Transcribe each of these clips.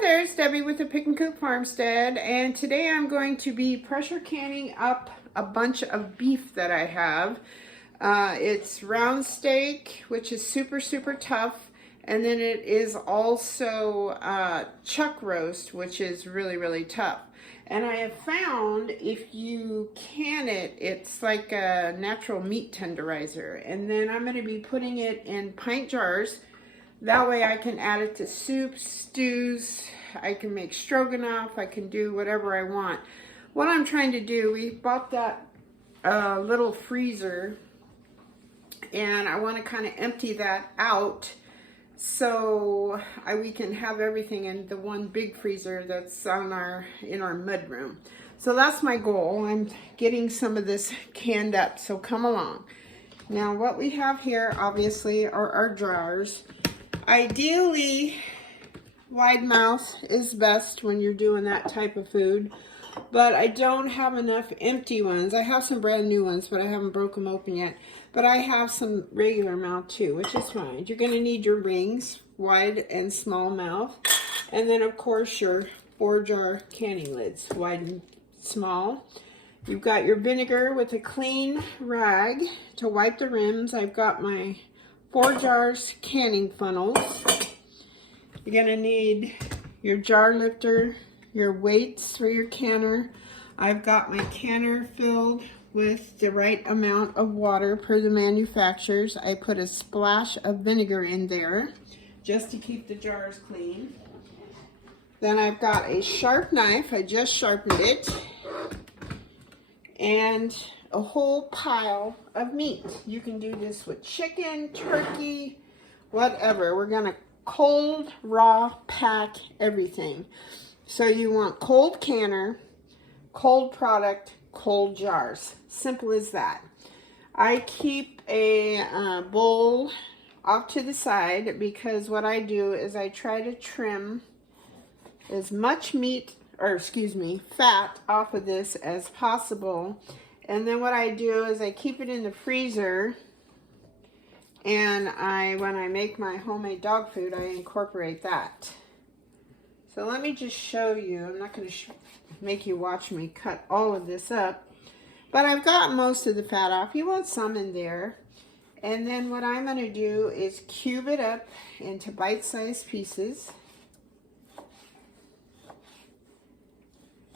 there, it's Debbie with the Pickin Coop Farmstead, and today I'm going to be pressure canning up a bunch of beef that I have. It's round steak, which is super tough, and then it is also chuck roast, which is really tough. And I have found if you can it, it's like a natural meat tenderizer. And then I'm going to be putting it in pint jars. That way I can add it to soups, stews, I can make stroganoff, I can do whatever I want. What I'm trying to do, we bought that little freezer, and I want to kind of empty that out so we can have everything in the one big freezer that's in our mudroom. So that's my goal. I'm getting some of this canned up, so come along. Now what we have here obviously are our jars. Ideally, wide mouth is best when you're doing that type of food, but I don't have enough empty ones. I have some brand new ones, but I haven't broken them open yet. But I have some regular mouth too, which is fine. You're going to need your rings, wide and small mouth, and then of course your 4-jar canning lids, wide and small. You've got your vinegar with a clean rag to wipe the rims. I've got my 4 jars canning funnels. You're going to need your jar lifter, your weights for your canner. I've got my canner filled with the right amount of water per the manufacturers. I put a splash of vinegar in there just to keep the jars clean. Then I've got a sharp knife. I just sharpened it. And a whole pile of meat. You can do this with chicken, turkey, whatever. We're gonna cold, raw pack everything. So you want cold canner, cold product, cold jars. Simple as that. I keep a bowl off to the side because what I do is I try to trim as much meat, or excuse me, fat off of this as possible. And then what I do is I keep it in the freezer, and when I make my homemade dog food, I incorporate that. So let me just show you. I'm not going to make you watch me cut all of this up, but I've got most of the fat off. You want some in there. And then what I'm going to do is cube it up into bite-sized pieces.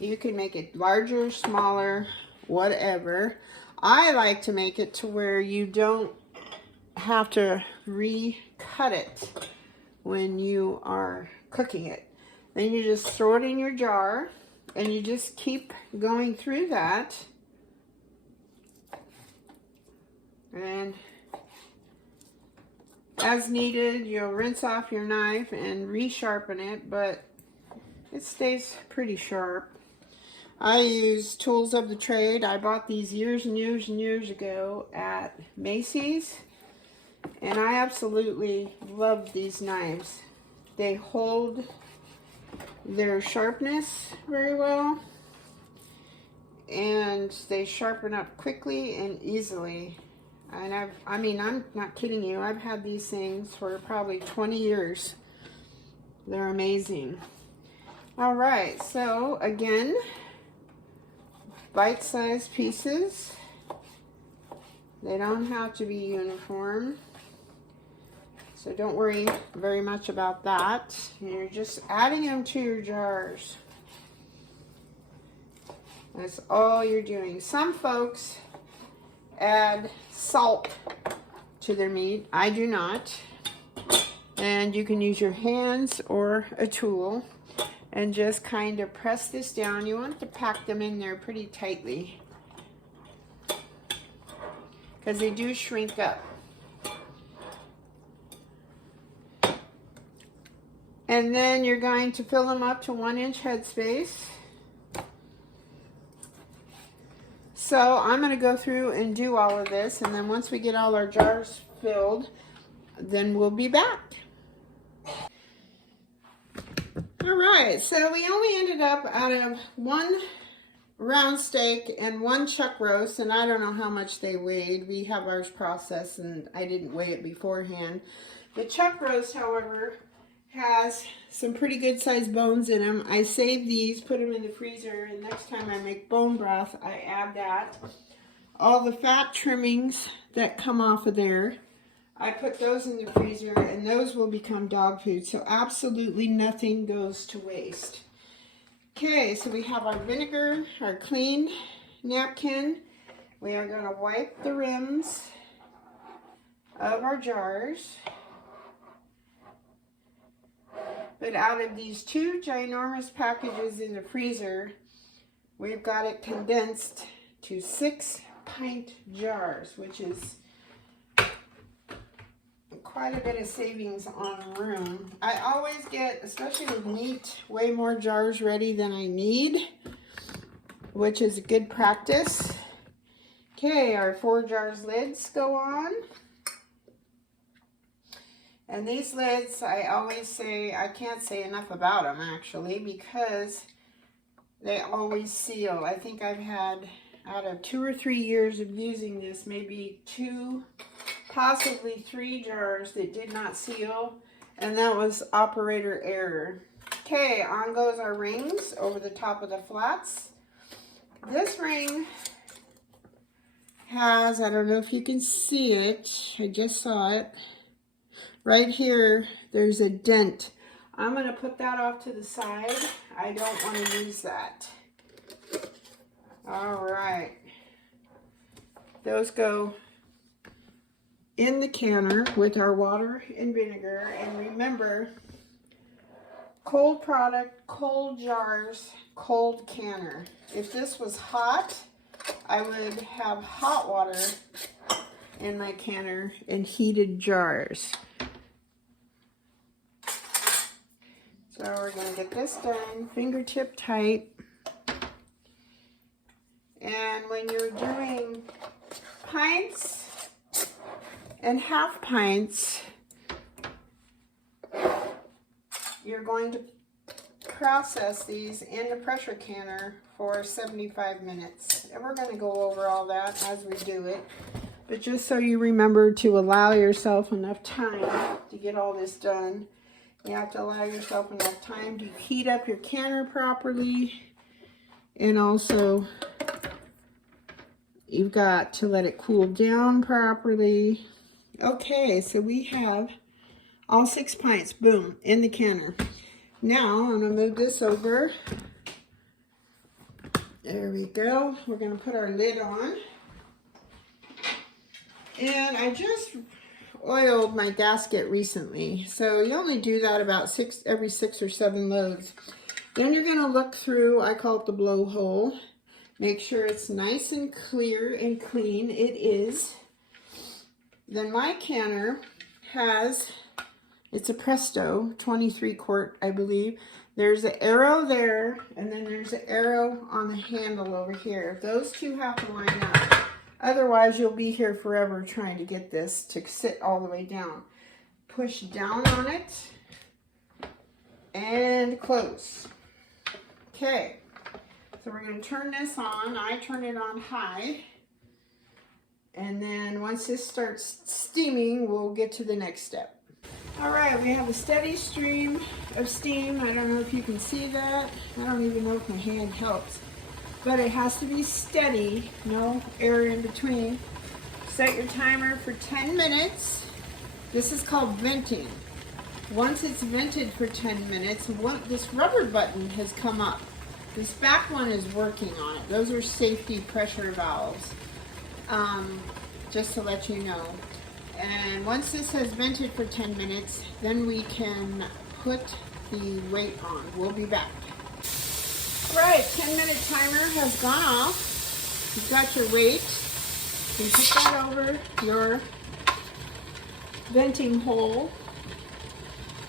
You can make it larger, smaller, whatever. I like to make it to where you don't have to recut it when you are cooking it. Then you just throw it in your jar and you just keep going through that. And as needed, you'll rinse off your knife and resharpen it, but it stays pretty sharp. I use tools of the trade. I bought these years and years ago at Macy's, and I absolutely love these knives. They hold their sharpness very well, and they sharpen up quickly and easily. And I'm not kidding you, I've had these things for probably 20 years. They're amazing. All right, so again, bite-sized pieces. They don't have to be uniform, so don't worry very much about that. You're just adding them to your jars. That's all you're doing. Some folks add salt to their meat. I do not. And you can use your hands or a tool and just kind of press this down. You want to pack them in there pretty tightly because they do shrink up. And then you're going to fill them up to 1-inch headspace. So I'm going to go through and do all of this, and then once we get all our jars filled, then we'll be back. Alright, so we only ended up out of 1 round steak and 1 chuck roast, and I don't know how much they weighed. We have ours processed, and I didn't weigh it beforehand. The chuck roast, however, has some pretty good sized bones in them. I save these, put them in the freezer, and next time I make bone broth, I add that. All the fat trimmings that come off of there, I put those in the freezer, and those will become dog food. So absolutely nothing goes to waste. Okay, so we have our vinegar, our clean napkin. We are going to wipe the rims of our jars. But out of these 2 ginormous packages in the freezer, we've got it condensed to 6 pint jars, which is quite a bit of savings on room. I always get, especially with meat, way more jars ready than I need, which is a good practice. Okay, our 4 jars lids go on. And these lids, I always say, I can't say enough about them actually, because they always seal. I think I've had, out of 2 or 3 years of using this, maybe 2, possibly 3 jars that did not seal, and that was operator error. Okay, on goes our rings over the top of the flats. This ring has, I don't know if you can see it, I just saw it. Right here, there's a dent. I'm going to put that off to the side. I don't want to use that. All right. Those go in the canner with our water and vinegar. And remember, cold product, cold jars, cold canner. If this was hot, I would have hot water in my canner and heated jars. So we're going to get this done, fingertip tight. And when you're doing pints and half pints, you're going to process these in the pressure canner for 75 minutes. And we're going to go over all that as we do it. But just so you remember to allow yourself enough time to get all this done, you have to allow yourself enough time to heat up your canner properly. And also, you've got to let it cool down properly. Okay, so we have all 6 pints, boom, in the canner. Now, I'm going to move this over. There we go. We're going to put our lid on. And I just oiled my gasket recently. So you only do that about every 6 or 7 loads. Then you're going to look through, I call it the blowhole. Make sure it's nice and clear and clean. It is. Then my canner has, it's a Presto, 23 quart, I believe. There's an arrow there, and then there's an arrow on the handle over here. Those two have to line up. Otherwise, you'll be here forever trying to get this to sit all the way down. Push down on it and close. Okay, so we're going to turn this on. I turn it on high. And then once this starts steaming, we'll get to the next step. All right, we have a steady stream of steam. I don't know if you can see that. I don't even know if my hand helps. But it has to be steady, no air in between. Set your timer for 10 minutes. This is called venting. Once it's vented for 10 minutes, this rubber button has come up. This back one is working on it. Those are safety pressure valves, just to let you know. And once this has vented for 10 minutes, then we can put the weight on. We'll be back. All right, 10-minute timer has gone off. You've got your weight. You put that over your venting hole.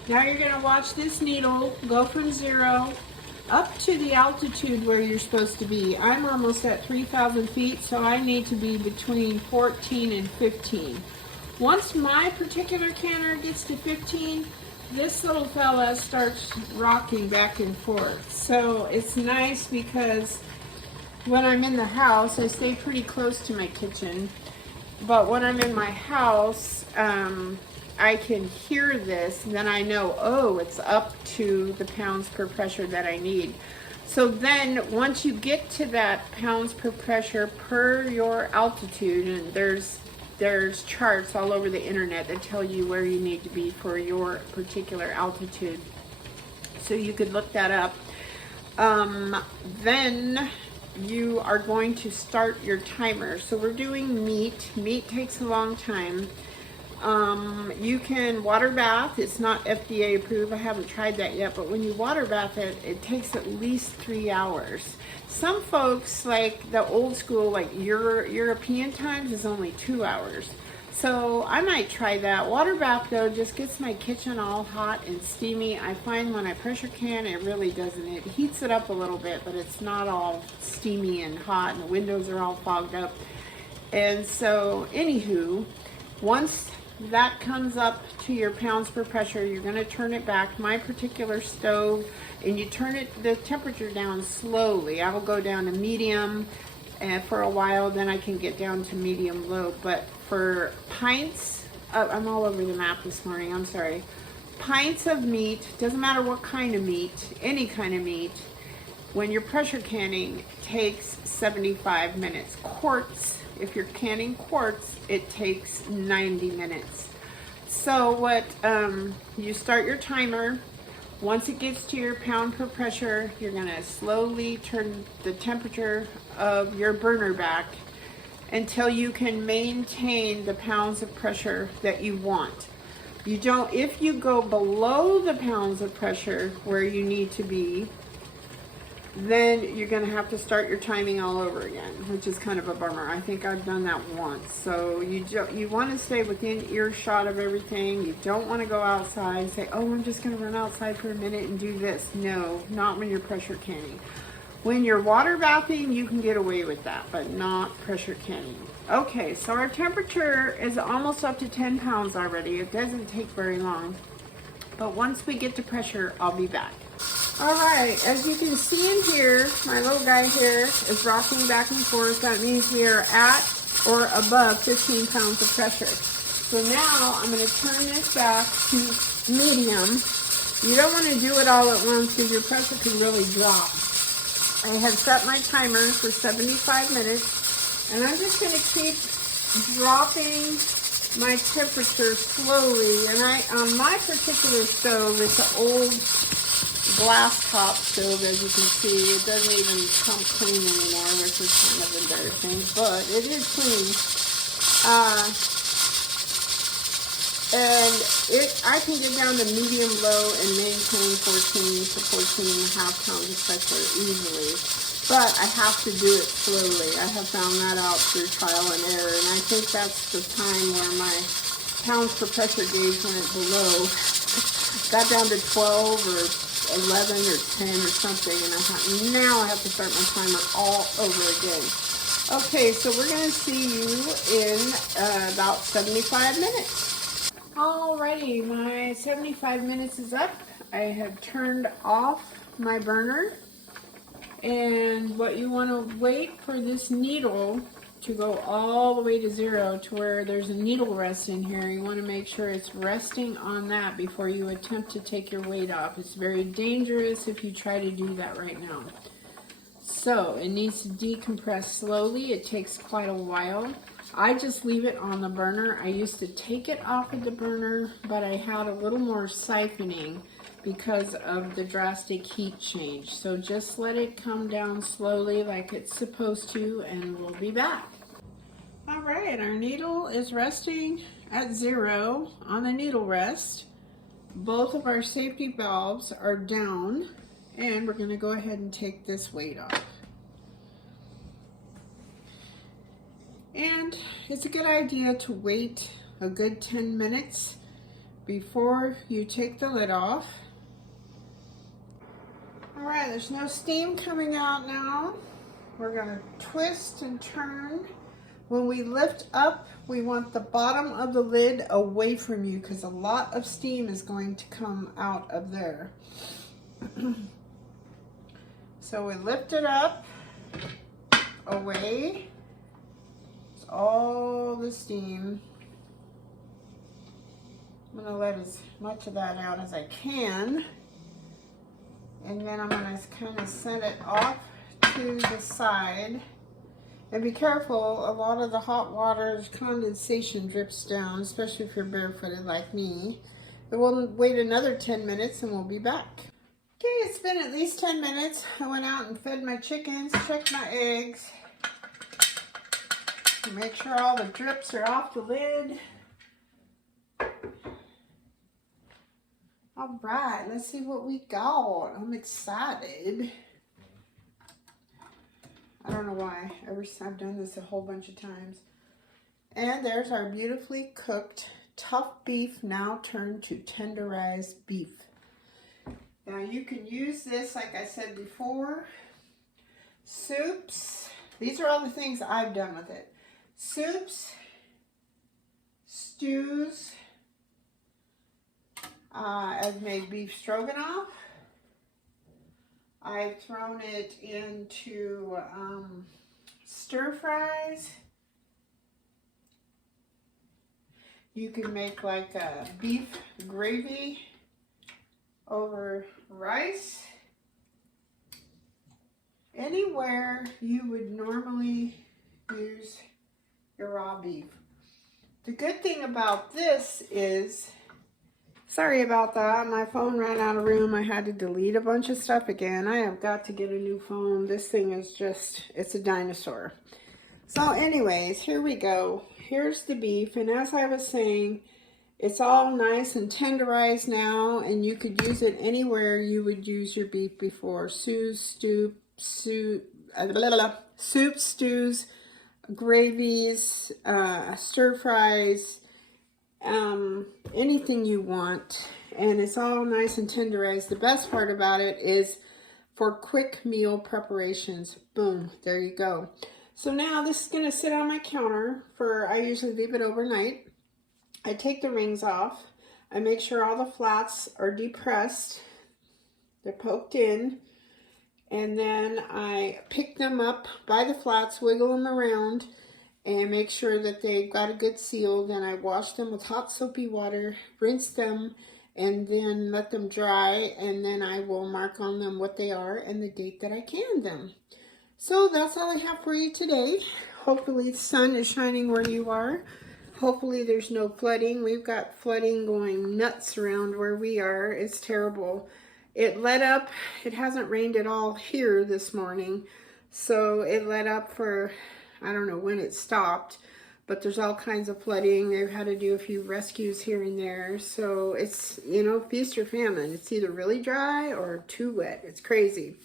Now you're going to watch this needle go from 0 up to the altitude where you're supposed to be. I'm almost at 3,000 feet, so I need to be between 14 and 15. Once my particular canner gets to 15, this little fella starts rocking back and forth. So it's nice because when I'm in the house, I stay pretty close to my kitchen. But when I'm in my house, I can hear this, then I know, oh, it's up to the pounds per pressure that I need. So then once you get to that pounds per pressure per your altitude, and there's charts all over the internet that tell you where you need to be for your particular altitude. So you could look that up. Then you are going to start your timer. So we're doing meat. Meat takes a long time. You can water bath. It's not FDA approved. I haven't tried that yet, but when you water bath it, it takes at least 3 hours. Some folks, like the old school, like European times, is only 2 hours. So I might try that. Water bath though just gets my kitchen all hot and steamy. I find when I pressure can, it really doesn't. It heats it up a little bit, but it's not all steamy and hot, and the windows are all fogged up. And so, anywho, once that comes up to your pounds per pressure, you're going to turn it back. My particular stove, and you turn the temperature down slowly. I will go down to medium for a while, then I can get down to medium low. But for pints, I'm all over the map this morning, I'm sorry. Pints of meat, doesn't matter what kind of meat, any kind of meat, when you're pressure canning, takes 75 minutes. Quarts, if you're canning quarts, it takes 90 minutes. So what, you start your timer. Once it gets to your pound per pressure, you're gonna slowly turn the temperature of your burner back until you can maintain the pounds of pressure that you want. You don't, if you go below the pounds of pressure where you need to be, then you're going to have to start your timing all over again, which is kind of a bummer. I think I've done that once. So you want to stay within earshot of everything. You don't want to go outside and say, oh, I'm just going to run outside for a minute and do this. No, not when you're pressure canning. When you're water bathing, you can get away with that, but not pressure canning. Okay, so our temperature is almost up to 10 pounds already. It doesn't take very long. But once we get to pressure, I'll be back. All right, as you can see in here, my little guy here is rocking back and forth. That means we are at or above 15 pounds of pressure. So now I'm going to turn this back to medium. You don't want to do it all at once because your pressure can really drop. I have set my timer for 75 minutes, and I'm just going to keep dropping my temperature slowly. And on my particular stove, it's an old glass top stove, as you can see. It doesn't even come clean anymore, which is kind of embarrassing, but it is clean. And I can get down to medium low and maintain 14 to 14 and a half pounds of pressure easily. But I have to do it slowly. I have found that out through trial and error, and I think that's the time where my pounds per pressure gauge went below. Got down to 12 or 11 or 10 or something, and I thought, now I have to start my timer all over again. Okay, so we're going to see you in about 75 minutes. Alrighty, my 75 minutes is up. I have turned off my burner, and what you want to wait for this needle to go all the way to 0 to where there's a needle rest in here. You want to make sure it's resting on that before you attempt to take your weight off. It's very dangerous if you try to do that right now. So it needs to decompress slowly. It takes quite a while. I just leave it on the burner. I used to take it off of the burner, but I had a little more siphoning because of the drastic heat change. So just let it come down slowly like it's supposed to, and we'll be back. All right, our needle is resting at 0 on the needle rest. Both of our safety valves are down, and we're going to go ahead and take this weight off. And it's a good idea to wait a good 10 minutes before you take the lid off. All right, there's no steam coming out now. We're gonna twist and turn. When we lift up, we want the bottom of the lid away from you because a lot of steam is going to come out of there. So we lift it up, away. All the steam. I'm gonna let as much of that out as I can. And then I'm gonna kind of set it off to the side. And be careful, a lot of the hot water's condensation drips down, especially if you're barefooted like me. But we'll wait another 10 minutes and we'll be back. Okay, it's been at least 10 minutes. I went out and fed my chickens, checked my eggs. Make sure all the drips are off the lid. All right, let's see what we got. I'm excited. I don't know why. I've done this a whole bunch of times. And there's our beautifully cooked tough beef now turned to tenderized beef. Now you can use this, like I said before, soups. These are all the things I've done with it. Soups, stews. I've made beef stroganoff. I've thrown it into stir fries. You can make like a beef gravy over rice. Anywhere you would normally use your raw beef. The good thing about this is, sorry about that, my phone ran out of room. I had to delete a bunch of stuff again. I have got to get a new phone. This thing is just, it's a dinosaur. So anyways, here we go. Here's the beef, and as I was saying, it's all nice and tenderized now, and you could use it anywhere you would use your beef before. Soups, stews, gravies, stir fries, anything you want, and it's all nice and tenderized. The best part about it is for quick meal preparations. Boom, there you go. So now this is going to sit on my counter for, I usually leave it overnight. I take the rings off. I make sure all the flats are depressed. They're poked in. And then I pick them up by the flats, wiggle them around, and make sure that they've got a good seal. Then I wash them with hot soapy water, rinse them, and then let them dry. And then I will mark on them what they are and the date that I canned them. So that's all I have for you today. Hopefully the sun is shining where you are. Hopefully there's no flooding. We've got flooding going nuts around where we are. It's terrible. It let up. It hasn't rained at all here this morning. So it let up for, I don't know when it stopped. But there's all kinds of flooding. They've had to do a few rescues here and there. So it's, you know, feast or famine. It's either really dry or too wet. It's crazy.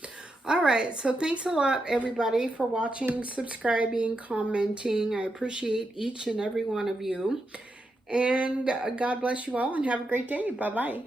All right, so thanks a lot, everybody, for watching, subscribing, commenting. I appreciate each and every one of you. And God bless you all and have a great day. Bye-bye.